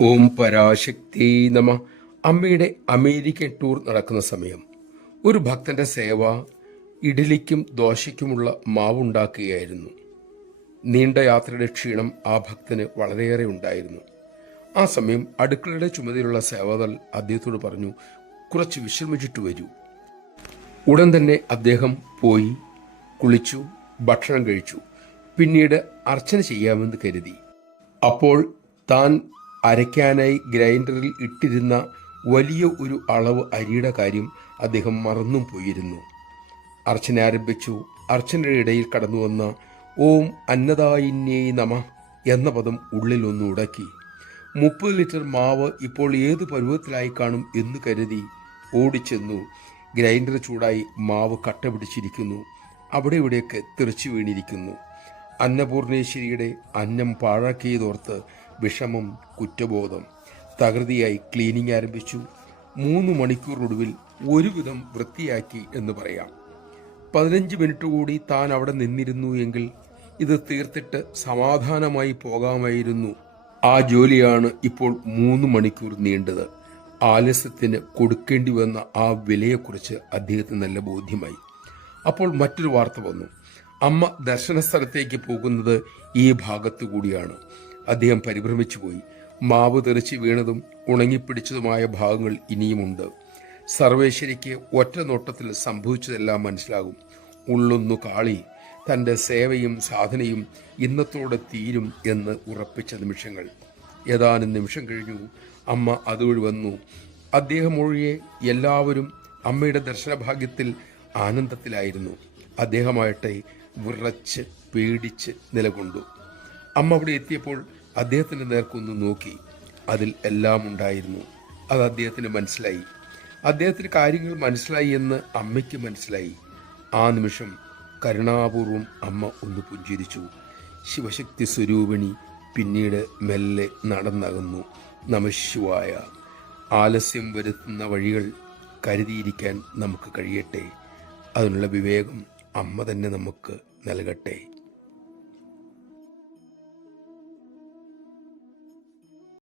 ഓം പരാശക്തി നമ. അമ്മയുടെ American tour നടക്കുന്ന സമയം ഒരു ഭക്തന്റെ സേവ ഇഡലിക്കും ദോശയ്ക്കുമുള്ള മാവുണ്ടാക്കുകയായിരുന്നു. നീണ്ട യാത്രയുടെ ക്ഷീണം ആ ഭക്തന് വളരെയേറെ ഉണ്ടായിരുന്നു. ആ സമയം അടുക്കളയുടെ ചുമതലയുള്ള സേവകർ അദ്ദേഹത്തോട് പറഞ്ഞു, കുറച്ച് വിശ്രമിച്ചിട്ട് വരൂ. ഉടൻ തന്നെ അദ്ദേഹം പോയി കുളിച്ചു, ഭക്ഷണം കഴിച്ചു. പിന്നീട് അർച്ചന ചെയ്യാമെന്ന് കരുതി. അപ്പോൾ താൻ അരയ്ക്കാനായി ഗ്രൈൻഡറിൽ ഇട്ടിരുന്ന വലിയ ഒരു അളവ് അരിയുടെ കാര്യം അദ്ദേഹം മറന്നും പോയിരുന്നു. അർച്ചന ആരംഭിച്ചു. അർച്ചനയുടെ ഇടയിൽ കടന്നു വന്ന ഓം അന്നദായിന്യേ നമ എന്ന പദം ഉള്ളിലൊന്ന് ഉടക്കി. 30 ലിറ്റർ മാവ് ഇപ്പോൾ ഏത് പരുവത്തിലായി കാണും എന്ന് കരുതി ഓടിച്ചെന്നു. ഗ്രൈൻഡർ ചൂടായി, മാവ് കട്ട പിടിച്ചിരിക്കുന്നു, അവിടെ ഇവിടെയൊക്കെ തെറിച്ചു വീണിരിക്കുന്നു. അന്നപൂർണേശ്വരിയുടെ അന്നം പാഴാക്കിയതോർത്ത് വിഷമം, കുറ്റബോധം. തകൃതിയായി ക്ലീനിങ് ആരംഭിച്ചു. 3 മണിക്കൂറിനൊടുവിൽ ഒരുവിധം വൃത്തിയാക്കി എന്ന് പറയാം. 15 മിനിറ്റ് കൂടി താൻ അവിടെ നിന്നിരുന്നു എങ്കിൽ ഇത് തീർത്തിട്ട് സമാധാനമായി പോകാമായിരുന്നു. ആ ജോലിയാണ് ഇപ്പോൾ 3 മണിക്കൂർ നീണ്ടത്. ആലസ്യത്തിന് കൊടുക്കേണ്ടി വന്ന ആ വിലയെക്കുറിച്ച് അദ്ദേഹത്തിന് നല്ല ബോധ്യമായി. അപ്പോൾ മറ്റൊരു വാർത്ത വന്നു. അമ്മ ദർശന സ്ഥലത്തേക്ക് പോകുന്നത് ഈ ഭാഗത്തു കൂടിയാണ്. അദ്ദേഹം പരിഭ്രമിച്ചു പോയി. മാവ് തെറിച്ച് വീണതും ഉണങ്ങിപ്പിടിച്ചതുമായ ഭാഗങ്ങൾ ഇനിയുമുണ്ട്. സർവേശ്വരിക്ക് ഒറ്റ നോട്ടത്തിൽ സംഭവിച്ചതെല്ലാം മനസ്സിലാകും. ഉള്ളൊന്നു കാളി. തൻ്റെ സേവയും സാധനയും ഇന്നത്തോടെ തീരും എന്ന് ഉറപ്പിച്ച നിമിഷങ്ങൾ. ഏതാനും നിമിഷം കഴിഞ്ഞു. അമ്മ അതുവഴി വന്നു. അദ്ദേഹം ഒഴികെ എല്ലാവരും അമ്മയുടെ ദർശനഭാഗ്യത്തിൽ ആനന്ദത്തിലായിരുന്നു. അദ്ദേഹമായിട്ടെ വിറച്ച് പേടിച്ച് നിലകൊണ്ടു. അമ്മ അവിടെ എത്തിയപ്പോൾ അദ്ദേഹത്തിൻ്റെ നേർക്കൊന്ന് നോക്കി. അതിൽ എല്ലാം ഉണ്ടായിരുന്നു. അത് അദ്ദേഹത്തിന് മനസ്സിലായി. അദ്ദേഹത്തിന് കാര്യങ്ങൾ മനസ്സിലായി എന്ന് അമ്മയ്ക്ക് മനസ്സിലായി. ആ നിമിഷം കരുണാപൂർവം അമ്മ ഒന്ന് പുഞ്ചിരിച്ചു. ശിവശക്തി സ്വരൂപിണി പിന്നീട് മെല്ലെ നടന്നകന്നു. നമഃശിവായ. ആലസ്യം വരുത്തുന്ന വഴികൾ കരുതിയിരിക്കാൻ നമുക്ക് കഴിയട്ടെ. അതിനുള്ള വിവേകം അമ്മ തന്നെ നമുക്ക് നൽകട്ടെ.